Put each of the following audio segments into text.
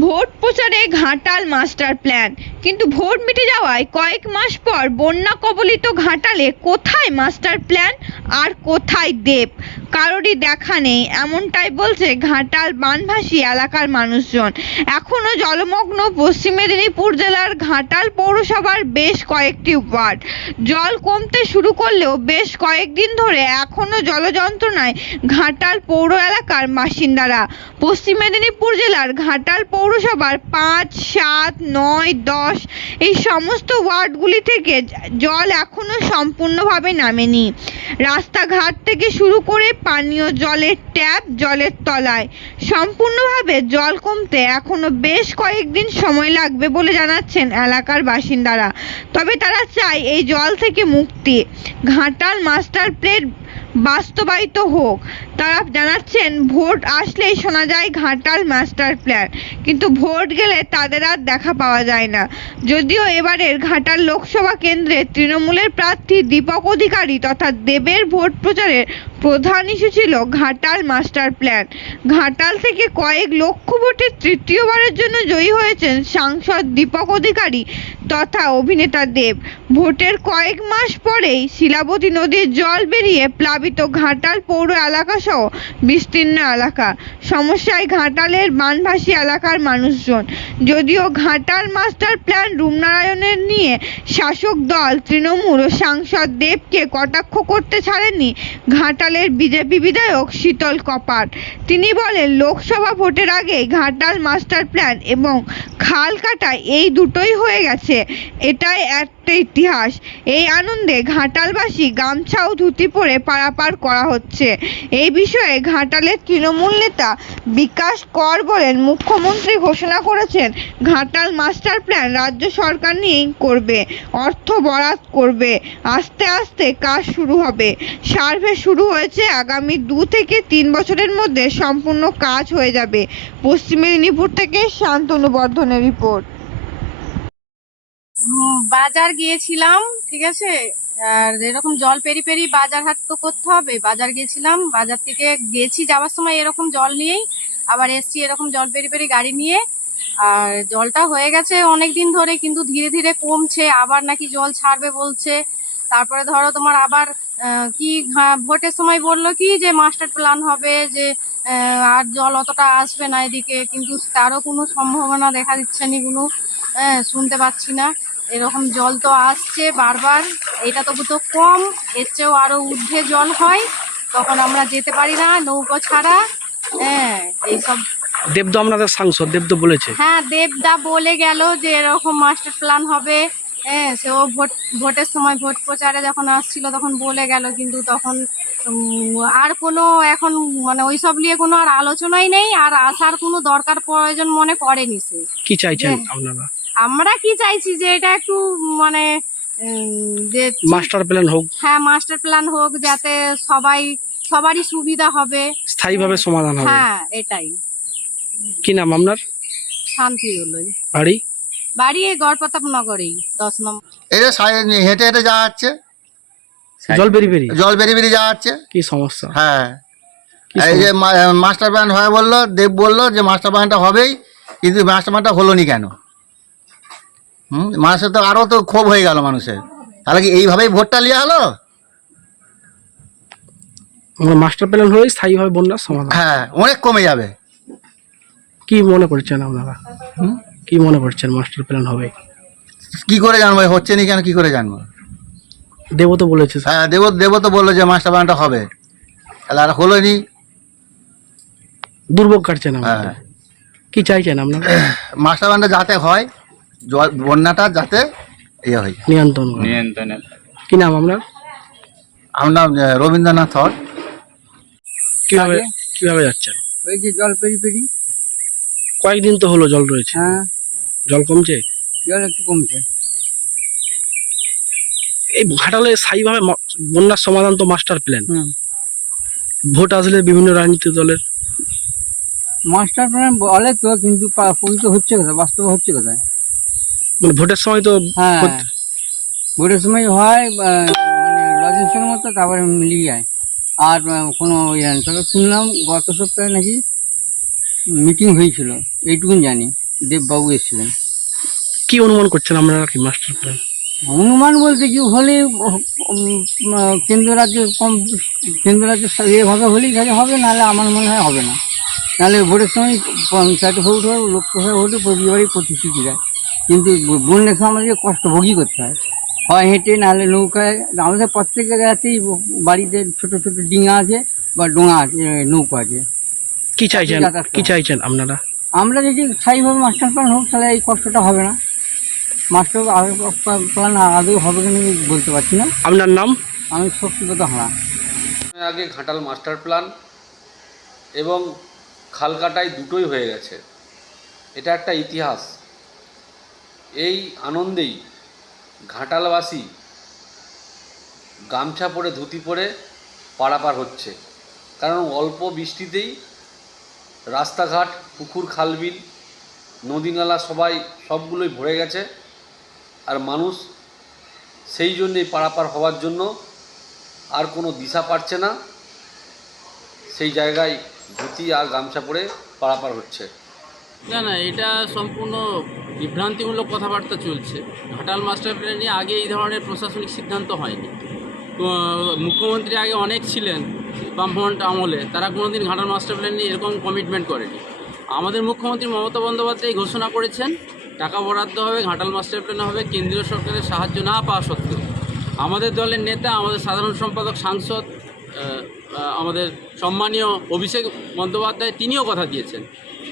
Vote প্রচারে Ghatal master plan, কিন্তু vote মিটে যাওয়ায় কয়েক মাস পর বন্যা কবলিত ঘাটালে কোথায় মাস্টার প্ল্যান আর কোথায় দেব, কারোরই দেখা নেই, এমনটাই বলছে ঘাটাল বানভাসী এলাকার মানুষজন। এখনো জলমগ্ন পশ্চিম মেদিনীপুর জেলার ঘাটাল পৌরসভার বেশ কয়েকটি ওয়ার্ড। জল কমতে শুরু করলেও বেশ কয়েকদিন ধরে এখনো জলযন্ত্রণায় ঘাটাল পৌর এলাকার বাসিন্দারা। পশ্চিম মেদিনীপুর জেলার ঘাটাল পৌরসভার 5, 7, 9, 10 এই সমস্ত ওয়ার্ডগুলি থেকে জল এখনো সম্পূর্ণভাবে নামেনি। রাস্তাঘাট থেকে শুরু করে পানীয় জলের ট্যাপ জলের তলায়। সম্পূর্ণভাবে জল কমতে এখনো বেশ কয়েকদিন সময় লাগবে বলে জানাচ্ছেন এলাকার বাসিন্দারা। তবে তারা চায় এই জল থেকে মুক্তি, ঘাটাল মাস্টার প্ল্যান বাস্তবায়িত হোক। তারা জানাচ্ছেন ভোট আসলেই শোনা যায় ঘাটাল মাস্টার প্ল্যান, কিন্তু ভোট গেলে তাদের আর দেখা পাওয়া যায় না। যদিও এবারের ঘাটাল লোকসভা কেন্দ্রে তৃণমূলের প্রার্থী দীপক অধিকারী তথা দেবের ভোট প্রচারের প্রধান ইস্যু ছিল ঘাটাল মাস্টার প্ল্যান। ঘাটাল থেকে কয়েক লক্ষ ভোটে তৃতীয়বারের জন্য জয়ী হয়েছেন সাংসদ দীপক অধিকারী তথা অভিনেতা দেব। ভোটের কয়েক মাস পরেই শিলাবতী নদীর জল বেরিয়ে প্লাবিত ঘাটাল পৌর এলাকা সহ বিস্তীর্ণ এলাকা। সমস্যায় ঘাটালের বানভাসী এলাকার মানুষজন। যদিও ঘাটাল মাস্টার প্ল্যান রূপনারায়ণের নিয়ে শাসক দল তৃণমূল ও সাংসদ দেবকে কটাক্ষ করতে ছাড়েননি ঘাটালের বিজেপি বিধায়ক শীতল কপাট। তিনি বলেন, লোকসভা ভোটের আগে ঘাটাল মাস্টার প্ল্যান এবং খাল কাটা এই দুটোই হয়ে গেছে, এটাই একটা ইতিহাস। এই আনন্দে ঘাটালবাসী গামছা ও ধুতি পরে পারাপার করা হচ্ছে। এই বিষয়ে ঘাটালের তৃণমূল নেতা বিকাশ কর বলেন, মুখ্যমন্ত্রী ঘোষণা করেছেন ঘাটাল মাস্টার প্ল্যান রাজ্য সরকার নিয়েই করবে, অর্থ বরাদ্দ করবে, আস্তে আস্তে কাজ শুরু হবে। সার্ভে শুরু হয়েছে, আগামী 2 থেকে 3 বছরের মধ্যে সম্পূর্ণ কাজ হয়ে যাবে। পশ্চিম মেদিনীপুর থেকে শান্তনু বর্ধনের রিপোর্ট। বাজার গিয়েছিলাম, ঠিক আছে। আর এরকম জল পেরি পেরি বাজার হাট তো করতে হবে। বাজার গিয়েছিলাম, বাজার থেকে গেছি যাওয়ার সময় এরকম জল নিয়েই, আবার এসছি এরকম জল পেরি পেরি গাড়ি নিয়ে। আর জলটা হয়ে গেছে অনেক দিন ধরে, কিন্তু ধীরে ধীরে কমছে, আবার নাকি জল ছাড়বে বলছে। তারপরে ধরো তোমার আবার কি ভোটের সময় বললো কি যে মাস্টার প্ল্যান হবে, যে আর জল অতটা আসবে না এদিকে, কিন্তু তারও কোনো সম্ভাবনা দেখা দিচ্ছে না, কোনো শুনতে পাচ্ছি না। এরকম জল তো আসছে বারবার, এটা তবু তো কম, এর চেয়েও আরো ঊর্ধ্বে জল হয়, তখন আমরা যেতে পারি না নৌকো ছাড়া। এইসব দেবদা আপনাদের সাংসদ দেবদা বলেছে? হ্যাঁ, দেবদা বলে গেল যে এরকম মাস্টার প্ল্যান হবে। সেও ভোটের সময় ভোট প্রচারে যখন আসছিল তখন বলে গেল, কিন্তু তখন আর কোনো এখন মানে ওইসব নিয়ে কোনো আর আলোচনাই নেই, আর আসার কোনো দরকার প্রয়োজন মনে করেনি সে। কি চাইছেন আপনারা? আমরা কি চাইছি যে এটা একটু মানে যে মাস্টার প্ল্যান হোক। হ্যাঁ, মাস্টার প্ল্যান হোক, যাতে সবারই সুবিধা হবে, স্থায়ীভাবে সমাধান হবে। হ্যাঁ এটাই। কি নাম আপনার? শান্তি হলো। বাড়ি এই গড়প্রতাপ নগরেই 10 নম্বর। এই যে হেঁটে হেঁটে যাওয়া হচ্ছে, জল বেরিয়ে বেরিয়ে যাওয়া হচ্ছে। কি সমস্যা? হ্যাঁ, এই যে মাস্টার প্ল্যান হয় বললো, দেব বললো যে মাস্টার প্ল্যানটা হবেই, কিন্তু মাস্টার প্ল্যানটা হলো নি কেন? মানুষের তো আরো তো ক্ষোভ হয়ে গেল মানুষের। তাহলে কি এইভাবেই ভোটটা লিয়া হলো? মাস্টার প্ল্যান হয়ে স্থায়ীভাবে বন্যার সমাধান, হ্যাঁ, অনেক কমে যাবে। কি মনে করছেন আপনারা? কি মনে করছেন মাস্টার প্ল্যান হবে? কি করে জানবো হচ্ছে নি কেন, কি করে জানবো? দেব তো বলেছে। হ্যাঁ, দেব তো বললো যে মাস্টার প্ল্যানটা হবে, তাহলে আর হলো নি। দুর্ভোগ কাটছেন আপনারা। হ্যাঁ, কি চাইছেন আপনারা? মাস্টার প্ল্যানটা যাতে হয়, বন্যাটা যাতে ইয়ে হয়, নিয়ন্ত্রণ। কি নাম আপনার? আমার নাম রবীন্দ্রনাথ ধর। কিভাবে যাচ্ছেন? ওই যে জল পেরি পেরি। কয়েকদিন তো হলো জল রয়েছে। হ্যাঁ, জল কমছে? জল একটু কমছে। এই ঘাটালে স্থায়ীভাবে বন্যার সমাধান তো মাস্টার প্ল্যান। ভোট আসলে বিভিন্ন রাজনৈতিক দলের মাস্টার প্ল্যান বলে তো, কিন্তু পরিণত হচ্ছে কোথায়, বাস্তবে হচ্ছে কোথায়? মানে ভোটের সময় তো হ্যাঁ, ভোটের সময় হয় মানে লজেন্সের মতো, তারপরে মিলিয়ে যায়, আর কোনো ইয়ে নেই। তবে শুনলাম গত সপ্তাহে নাকি মিটিং হয়েছিল, এইটুকুন জানি। দেববাবু এসেছিলেন। কি অনুমান করছেন আপনারা কি মাস্টার প্ল্যান? অনুমান বলতে কি হলে কেন্দ্র রাজ্যের কেন্দ্র রাজ্যের এভাবে হলেই কাজে হবে, নাহলে আমার মনে হয় হবে না। নাহলে ভোটের সময় পঞ্চায়েত ভোট হোক, লোকসভা ভোটে প্রতিবারই প্রতিশ্রুতি দেয়, কিন্তু বন্যার সময় আমাদেরকে কষ্টভোগী করতে হয়, হয় হেঁটে নাহলে নৌকায়। আমাদের প্রত্যেক জায়গাতেই বাড়িতে ছোট ছোট ডিঙা আছে বা ডোঙা আছে, নৌকা আছে। কি চাইছেন, কি চাইছেন আপনারা? আমরা যদি স্থায়ীভাবে মাস্টার প্ল্যান হোক তাহলে এই কষ্টটা হবে না। মাস্টার প্ল্যান আদৌ হবে কিনা আমি বলতে পারছি না। আপনার নাম? আমি শক্তিপদ হাঁড়া। আগে ঘাটাল মাস্টার প্ল্যান এবং খালকাটায় দুটোই হয়ে গেছে, এটা একটা ইতিহাস। এই আনন্দেই ঘাটালবাসী গামছা পরে ধুতি পরে পারাপার হচ্ছে, কারণ অল্প বৃষ্টিতেই রাস্তাঘাট, পুকুর, খালবিল, নদী-নালা সবগুলোই ভরে গেছে। আর মানুষ সেই জন্যেই পারাপার হওয়ার জন্য আর কোনো দিশা পাচ্ছে না, সেই জায়গায় ধুতি আর গামছা পরে পারাপার হচ্ছে। না না, এটা সম্পূর্ণ বিভ্রান্তিমূলক কথাবার্তা চলছে। ঘাটাল মাস্টার প্ল্যান নিয়ে আগে এই ধরনের প্রশাসনিক সিদ্ধান্ত হয়নি। মুখ্যমন্ত্রী আগে অনেক ছিলেন বামফ্রন্ট আমলে, তারা কোনোদিন ঘাটাল মাস্টার প্ল্যান নিয়ে এরকম কমিটমেন্ট করেনি। আমাদের মুখ্যমন্ত্রী মমতা বন্দ্যোপাধ্যায় ঘোষণা করেছেন টাকা বরাদ্দ হবে, ঘাটাল মাস্টার প্ল্যান হবে, কেন্দ্রীয় সরকারের সাহায্য না পাওয়া সত্ত্বেও। আমাদের দলের নেতা, আমাদের সাধারণ সম্পাদক, সাংসদ, আমাদের সম্মানীয় অভিষেক বন্দ্যোপাধ্যায়, তিনিও কথা দিয়েছেন।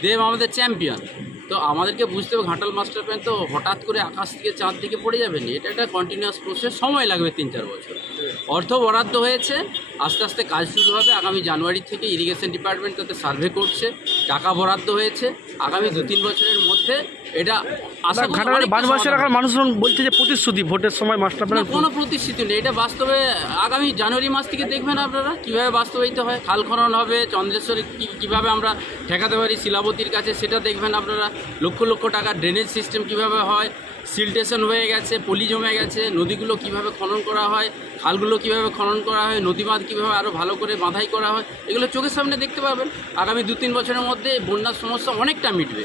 দেব আমাদের চ্যাম্পিয়ন। তো আমাদেরকে বুঝতে হবে ঘাটাল মাস্টার প্ল্যান তো হঠাৎ করে আকাশ থেকে চাঁদ দিকে পড়ে যাবে না, এটা একটা কন্টিনিউয়াস প্রসেস, সময় লাগবে 3-4 বছর। অর্থ বরাদ্দ হয়েছে, আস্তে আস্তে কাজ শুরু হবে। আগামী জানুয়ারি থেকে ইরিগেশন ডিপার্টমেন্ট তাতে সার্ভে করছে, টাকা বরাদ্দ হয়েছে। আগামী 2-3 বছরের মধ্যে এটা আশা করি ঘাটালের বানবাসী এলাকার মানুষজন বলছে যে প্রতিশ্রুতি, ভোটের সময় মাস্টার প্ল্যান। কোনো প্রতিশ্রুতি নেই, এটা বাস্তবে আগামী জানুয়ারি মাস থেকে দেখবেন আপনারা কীভাবে বাস্তবায়িত হয়। খাল খনন হবে, চন্দ্রেশ্বরে কীভাবে আমরা ঠেকাতে পারি শিলাবতীর কাছে সেটা দেখবেন আপনারা। লক্ষ লক্ষ টাকা ড্রেনেজ সিস্টেম কীভাবে হয়, সিলটেশন হয়ে গেছে, পলি জমে গেছে, নদীগুলো কীভাবে খনন করা হয়, খালগুলো কীভাবে খনন করা হয়, নদীবাঁধ কীভাবে আরও ভালো করে বাঁধাই করা হয়, এগুলো চোখের সামনে দেখতে পাবেন। আগামী 2-3 বছরের মধ্যে বন্যার সমস্যা অনেকটা মিটবে।